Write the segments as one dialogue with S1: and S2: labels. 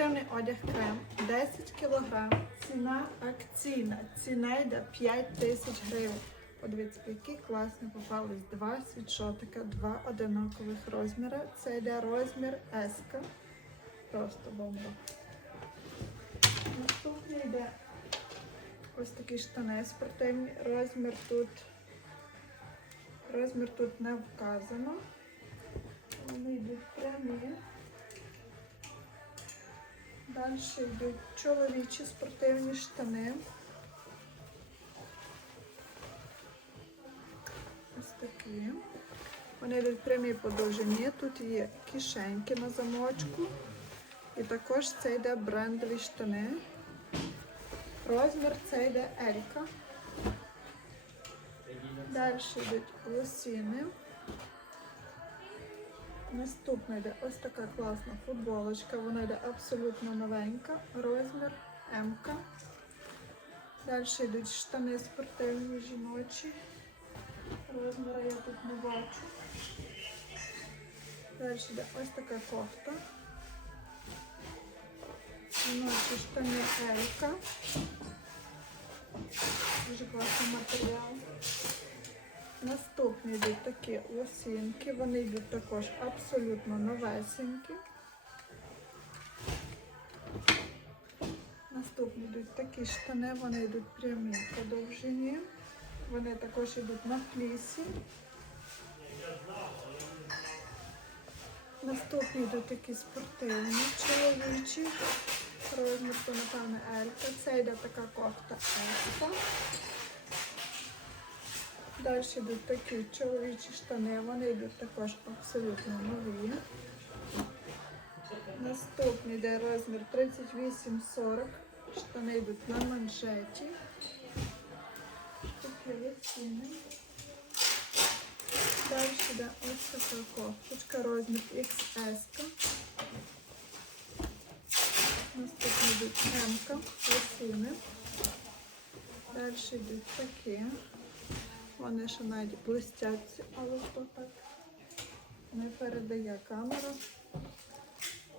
S1: Спортивний одяг крем 10 кг. Ціна акційна. Ціна йде 5 тисяч гривень. Подивіться, які класні попались два світшотика, два одинакових розміри. Це йде розмір S. Просто бомба. Наступний йде ось такі штани спортивні. Розмір тут. Розмір тут не вказано. Вони йдуть прямі. Далі йдуть чоловічі спортивні штани. Ось такі. Вони йдуть прямі по довжині. Тут є кишеньки на замочку. І також це йде брендові штани. Розмір це йде Елька. Далі йдуть лосіни. Наступна йде ось така класна футболочка. Вона йде абсолютно новенька. Розмір М. Далі йдуть штани спортивні жіночі. Розміра я тут не бачу. Далі йде ось така кофта. Жіночі штани Елька. Дуже класний матеріал. Наступні йдуть такі лосінки. Вони йдуть також абсолютно новесенькі. Наступні йдуть такі штани, вони йдуть прямі по довжині. Вони також йдуть на флісі. Наступні йдуть такі спортивні, чоловічі. Розмір, то, напевне, Елька. Це йде така кофта Елька. Далі йдуть такі чоловічі штани, вони йдуть також абсолютно нові. Наступний йде розмір 38-40. Штани йдуть на манжеті. Такі лосіни. Далі йде ось така кофточка, розмір XS. Наступний йдуть М, лосіни. Далі йдуть такі. Вони ще навіть блистять, але то так не передає камера.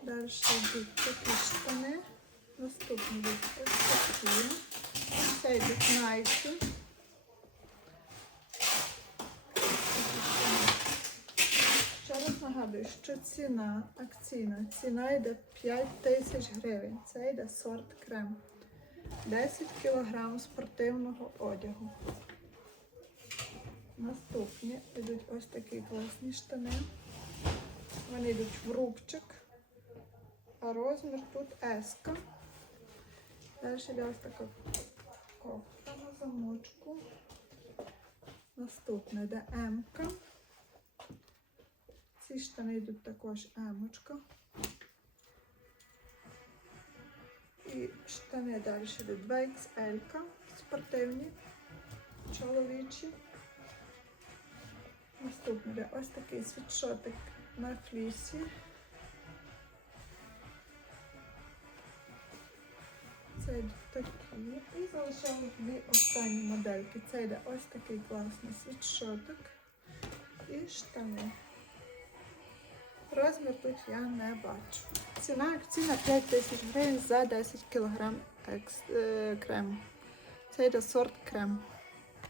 S1: Далі йдуть такі штани. Наступні йдуть ось такі. Це йдуть найки. Ще раз нагадую, що ціна акційна. Ціна йде 5 тисяч гривень. Це йде сорт крем. 10 кг спортивного одягу. Наступні йдуть ось такі класні штани. Вони йдуть в рубчик, а розмір тут S. Далі йде ось така кофта на замочку. Наступна йде М. Ці штани йдуть також М. І штани далі йдуть 2XL, спортивні, чоловічі. Наступний йде ось такий світшотик на флісі. Це йдуть такі. І залишилось дві останні модельки. Це йде ось такий класний світшотик і штани. Розмір тут я не бачу. Ціна акційна 5 тисяч гривень за 10 кг е, крему. Це йде сорт крем.